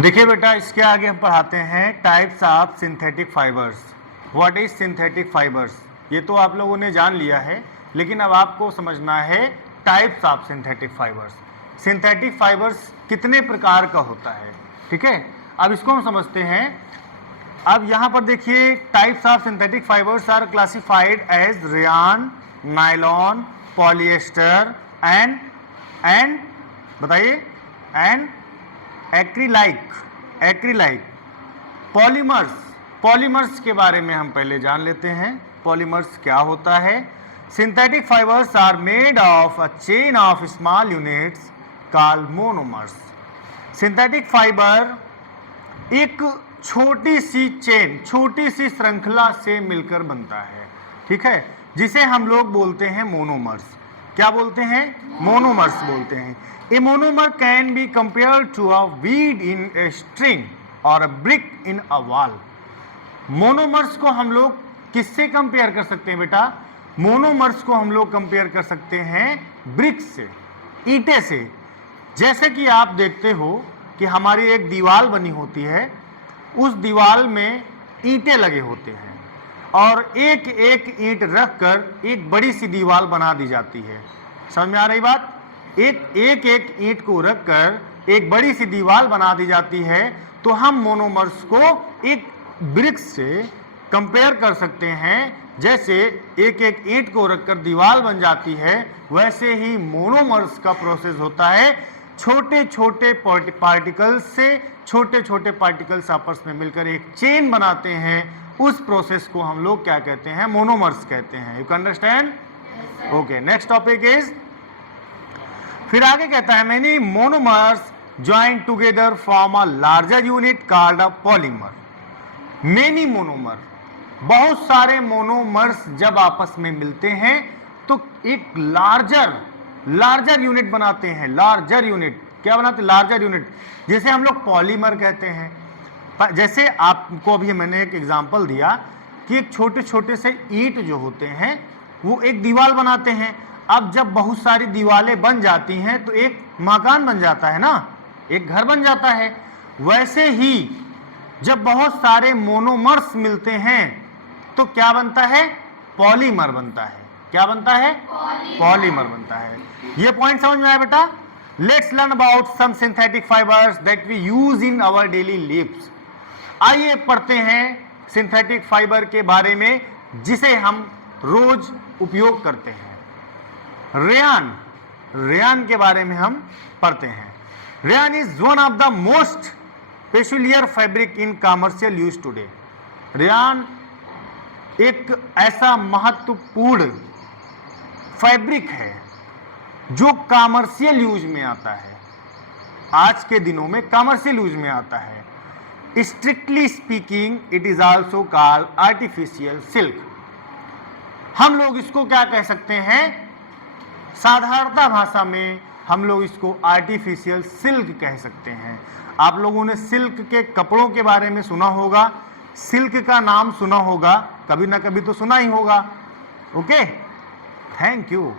देखिए बेटा, इसके आगे हम पढ़ाते हैं types of synthetic fibres. What is synthetic fibres? ये तो आप लोगों ने जान लिया है, लेकिन अब आपको समझना है types of synthetic fibres. Synthetic fibres कितने प्रकार का होता है, ठीक है। अब इसको हम समझते हैं। अब यहाँ पर देखिए, types of synthetic fibres are classified as rayon, nylon, polyester and बताइए एंड एक्रिलाइक पॉलीमर्स के बारे में हम पहले जान लेते हैं। पॉलीमर्स क्या होता है? Synthetic fibres are made of a chain of small units called monomers. Synthetic fibre एक छोटी सी चेन, छोटी सी श्रृंखला से मिलकर बनता है, ठीक है, जिसे हम लोग बोलते हैं मोनोमर्स। क्या बोलते हैं? मोनोमर्स बोलते हैं। A monomer can be compared to a weed in a string or a brick in a wall. Monomers को हम लोग किससे कंपेयर कर सकते हैं बेटा? मोनोमर्स को हम लोग कंपेयर कर सकते हैं ब्रिक से, ईंटे से। जैसे कि आप देखते हो कि हमारी एक दीवार बनी होती है, उस दीवार में ईंटें लगे होते हैं और एक एक ईंट रखकर एक बड़ी सी दीवार बना दी जाती है। समझ में आ रही बात? एक ईंट को रखकर एक बड़ी सी दीवार बना दी जाती है। तो हम मोनोमर्स को एक ब्रिक से कंपेयर कर सकते हैं। जैसे एक एक ईंट को रखकर दीवार बन जाती है, वैसे ही मोनोमर्स का प्रोसेस होता है। छोटे छोटे पार्टिकल्स से छोटे छोटे पार्टिकल्स आपस में मिलकर एक चेन बनाते हैं। उस प्रोसेस को हम लोग क्या कहते हैं? मोनोमर्स कहते हैं। You can understand? Okay, next topic is, फिर आगे कहता है many monomers join together form a larger unit called a polymer. Many monomer, बहुत सारे मोनोमर्स जब आपस में मिलते हैं तो एक लार्जर यूनिट बनाते हैं। लार्जर यूनिट क्या बनाते हैं? लार्जर यूनिट, जैसे हम लोग पॉलीमर कहते हैं। जैसे आपको अभी मैंने एक एग्जांपल दिया कि एक छोटे छोटे से ईंट जो होते हैं वो एक दीवार बनाते हैं। अब जब बहुत सारी दीवारें बन जाती हैं तो एक मकान बन जाता है ना, एक घर बन जाता है। वैसे ही जब बहुत सारे मोनोमर्स मिलते हैं तो क्या बनता है? पॉलीमर बनता है। क्या बनता है? पॉलीमर बनता है। ये पॉइंट समझ में आया बेटा? Let's learn about some synthetic fibres that we use in our daily lives. आइए पढ़ते हैं सिंथेटिक फाइबर के बारे में जिसे हम रोज उपयोग करते हैं। रेयान के बारे में हम पढ़ते हैं। Rayon is one of the most peculiar fabric in commercial use today. Rayon एक ऐसा महत्वपूर्ण फैब्रिक है जो कमर्शियल यूज में आता है। आज के दिनों में कमर्शियल यूज में आता है। Strictly speaking it is also called artificial silk. हम लोग इसको क्या कह सकते हैं? साधारणता भाषा में हम लोग इसको आर्टिफिशियल सिल्क कह सकते हैं। आप लोगों ने सिल्क के कपड़ों के बारे में सुना होगा, सिल्क का नाम सुना होगा, कभी ना कभी तो सुना ही होगा। Okay, thank you.